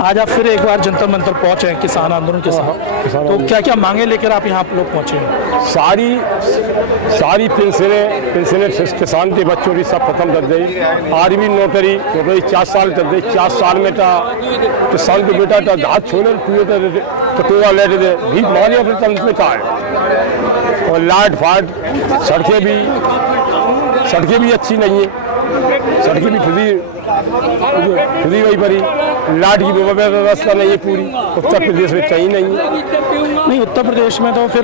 आज आप फिर एक बार जंतर मंतर पहुंचे हैं किसान आंदोलन के साथ, तो क्या क्या मांगे लेकर आप यहाँ लोग पहुंचे हैं? सारी पेंशनें किसान के बच्चों की सब खत्म कर दी। आर्मी नौकरी 4 साल कर दी। 4 साल में किसान के बेटा हाथ छोड़े कटोरा ले दे भी मारे अपने तंत्र का है। और लाइट फाट सड़कें भी अच्छी नहीं है, सड़कें भी खुदी वही पड़ी। लाइट की व्यवस्था नहीं है पूरी उत्तर प्रदेश में, कहीं नहीं है। नहीं, उत्तर प्रदेश में तो फिर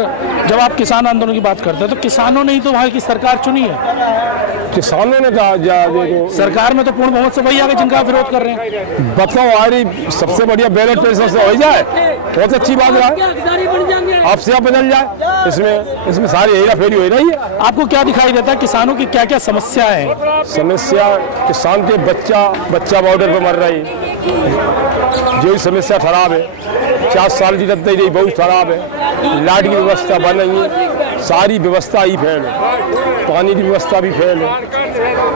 जब आप किसान आंदोलन की बात करते हैं तो किसानों ने ही तो वहाँ की सरकार चुनी है। किसानों ने देखो सरकार में तो पूर्ण बहुमत से वही आगे जिनका विरोध कर रहे हैं। बताओ आ रही सबसे बढ़िया बैलेट पेपर से हो जाए, बहुत अच्छी बात रहा। आपसे आप बदल जाए, इसमें सारी हेरा फेरी हो रही है। आपको क्या दिखाई देता है किसानों की क्या क्या समस्या है? समस्या किसान के बच्चा बॉर्डर पर मर रही, जो समस्या खराब है। 4 साल की रद्द रही बहुत खराब है। लाइट की व्यवस्था बन रही है, सारी व्यवस्था ही फेल है। पानी की व्यवस्था भी फेल है।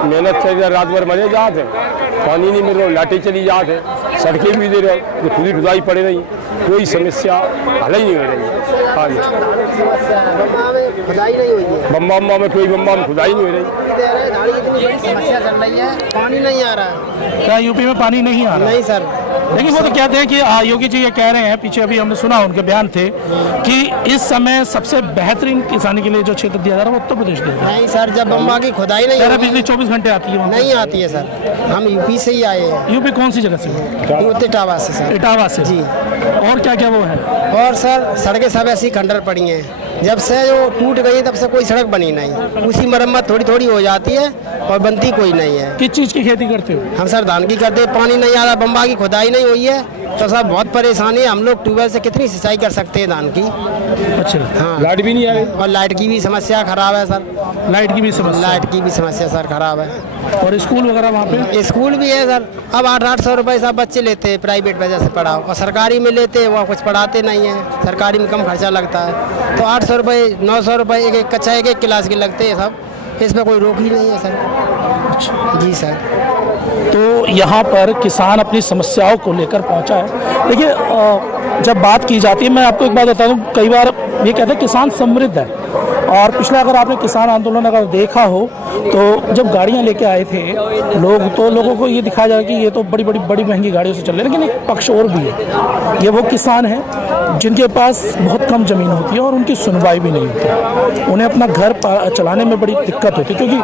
मेहनत कर रात भर मरे जाते, पानी नहीं मिल रहा, लाइटें चली जाते, सड़कें भी दे रहे, जो खुदी खुदाई पड़े रही, कोई समस्या हल ही नहीं हो रही है। हाँ जी, बम्बा में कोई बम्बा में खुदाई नहीं हो रही। समस्या चल रही है, पानी नहीं आ रहा है। क्या यूपी में पानी नहीं आ रहा? नहीं सर। लेकिन वो तो कहते हैं कि योगी जी ये कह रहे हैं, पीछे अभी हमने सुना उनके बयान थे कि इस समय सबसे बेहतरीन किसानी के लिए जो क्षेत्र दिया जा रहा है वो उत्तर प्रदेश दिया। नहीं सर, जब बम्बा की खुदाई नहीं होगी, बिजली 24 घंटे आती है? नहीं आती है सर, हम यूपी से ही आए हैं। यूपी कौन सी जगह से? इटावा से सर। इटावा से जी। और क्या क्या वो है? और सर सड़कें सब ऐसी खंडर पड़ी हैं, जब से जो टूट गई तब से कोई सड़क बनी नहीं। उसी मरम्मत थोड़ी थोड़ी हो जाती है और बनती कोई नहीं है। किस चीज़ की खेती करते हो? हम सर धान की करते, पानी नहीं आ रहा, बम्बा की खुदाई नहीं हुई है तो सब बहुत परेशानी है। हम लोग ट्यूबवेल से कितनी सिंचाई कर सकते हैं धान की? अच्छा। हाँ, लाइट भी नहीं आ रही और लाइट की भी समस्या खराब है सर। लाइट की भी समस्या सर खराब है। और स्कूल वगैरह वहाँ पे? स्कूल भी है सर। अब 800 रुपये सब बच्चे लेते हैं प्राइवेट वजह से पढ़ाओ, और सरकारी में लेते हैं वो कुछ पढ़ाते नहीं है। सरकारी में कम खर्चा लगता है, तो 800 रुपये 900 रुपये एक क्लास के लगते हैं सब। इस पर कोई रोक ही नहीं है सर। अच्छा। जी सर। तो यहाँ पर किसान अपनी समस्याओं को लेकर पहुँचा है। देखिए, जब बात की जाती है, मैं आपको एक बात बता दूँ, कई बार ये कहते हैं किसान समृद्ध है। और पिछला अगर आपने किसान आंदोलन अगर देखा हो तो जब गाड़ियाँ लेके आए थे लोग, तो लोगों को ये दिखाया जाए कि ये तो बड़ी महंगी गाड़ियों से चल रहे हैं। लेकिन एक पक्ष और भी है, ये वो किसान हैं जिनके पास बहुत कम ज़मीन होती है और उनकी सुनवाई भी नहीं होती। उन्हें अपना घर चलाने में बड़ी दिक्कत होती है, क्योंकि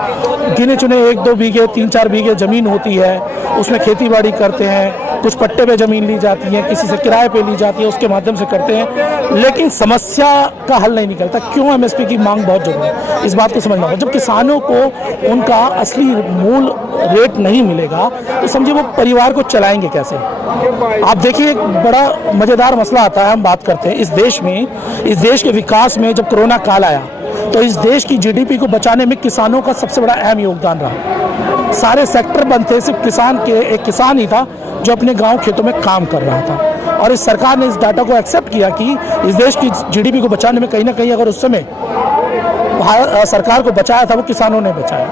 गिने चुने 1-2 बीघे 3-4 बीघे ज़मीन होती है, उसमें खेती बाड़ी करते हैं, कुछ पट्टे पे ज़मीन ली जाती है, किसी से किराए पे ली जाती है, उसके माध्यम से करते हैं। लेकिन समस्या का हल नहीं निकलता। क्यों? एमएसपी की मांग बहुत जरूरी है, इस बात को समझना होगा। जब किसानों को उनका असली मूल रेट नहीं मिलेगा तो समझिए वो परिवार को चलाएंगे कैसे? आप देखिए, एक बड़ा मज़ेदार मसला आता है, हम बात करते हैं इस देश में, इस देश के विकास में जब कोरोना काल आया तो इस देश की जीडीपी को बचाने में किसानों का सबसे बड़ा अहम योगदान रहा। सारे सेक्टर बंद थे, सिर्फ एक किसान ही था जो अपने गांव खेतों में काम कर रहा था। और इस सरकार ने इस डाटा को एक्सेप्ट किया कि इस देश की जीडीपी को बचाने में कहीं ना कहीं अगर उस समय सरकार को बचाया था वो किसानों ने बचाया।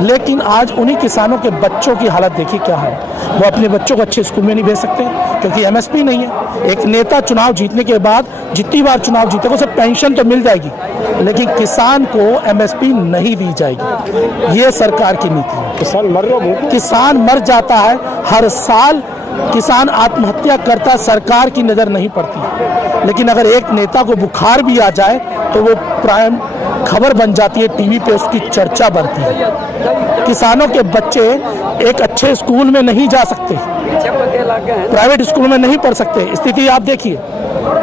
लेकिन आज उन्हीं किसानों के बच्चों की हालत देखिए क्या है। वो अपने बच्चों को अच्छे स्कूल में नहीं भेज सकते क्योंकि एमएसपी नहीं है। एक नेता चुनाव जीतने के बाद जितनी बार चुनाव जीतेगा उसे पेंशन तो मिल जाएगी, लेकिन किसान को एमएसपी नहीं दी जाएगी। ये सरकार की नीति है। किसान मर जाता है हर साल, किसान आत्महत्या करता, सरकार की नज़र नहीं पड़ती। लेकिन अगर एक नेता को बुखार भी आ जाए तो वो प्राइम खबर बन जाती है, टीवी पे उसकी चर्चा बनती है। किसानों के बच्चे एक अच्छे स्कूल में नहीं जा सकते, प्राइवेट स्कूल में नहीं पढ़ सकते, स्थिति आप देखिए।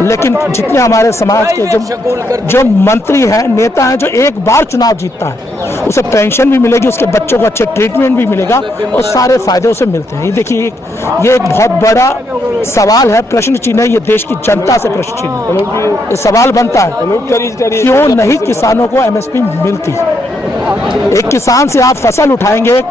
लेकिन जितने हमारे समाज के जो मंत्री हैं, नेता हैं, जो एक बार चुनाव जीतता है उसे पेंशन भी मिलेगी, उसके बच्चों को अच्छे ट्रीटमेंट भी मिलेगा और सारे फायदे उसे मिलते हैं। ये देखिए, ये एक बहुत बड़ा सवाल है, प्रश्न चिन्ह है, ये देश की जनता से प्रश्न चिन्ह है। ये सवाल बनता है क्यों नहीं किसानों को एमएसपी मिलती? एक किसान से आप फसल उठाएंगे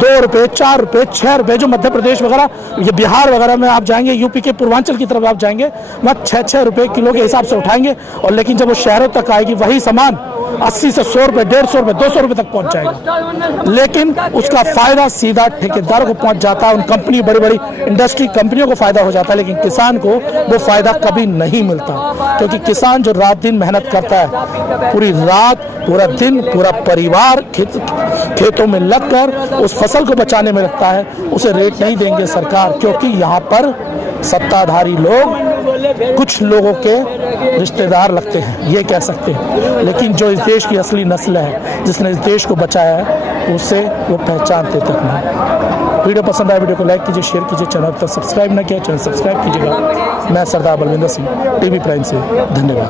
2 रुपये 4 रुपये 6 रुपये, जो मध्य प्रदेश वगैरह, ये बिहार वगैरह में आप जाएंगे, यूपी के पूर्वांचल की तरफ आप जाएंगे, वहाँ 6-6 रुपये किलो के हिसाब से उठाएंगे। और लेकिन जब वो शहरों तक आएगी वही सामान 80 से 100 रुपये, 150 रुपये, 200 रुपये तक पहुंच जाएगा, लेकिन उसका फायदा सीधा ठेकेदार को पहुंच जाता है, उन कंपनी, बड़ी बड़ी इंडस्ट्री कंपनियों को फायदा हो जाता है, लेकिन किसान को वो फायदा कभी नहीं मिलता, क्योंकि किसान जो रात दिन मेहनत करता है, पूरी रात, पूरा दिन, पूरा परिवार खेतों में लगकर उस फसल को बचाने में लगता है, उसे रेट नहीं देंगे सरकार, क्योंकि यहाँ पर सत्ताधारी लोग कुछ लोगों के रिश्तेदार लगते हैं, ये कह सकते हैं, लेकिन जो इस देश की असली नस्ल है, जिसने इस देश को बचाया है, उसे वो पहचानते तक नहीं। वीडियो पसंद आया, वीडियो को लाइक कीजिए, शेयर कीजिए, चैनल तक सब्सक्राइब ना किया चैनल सब्सक्राइब कीजिएगा। मैं सरदार बलविंदर सिंह, टीवी प्राइम से, धन्यवाद।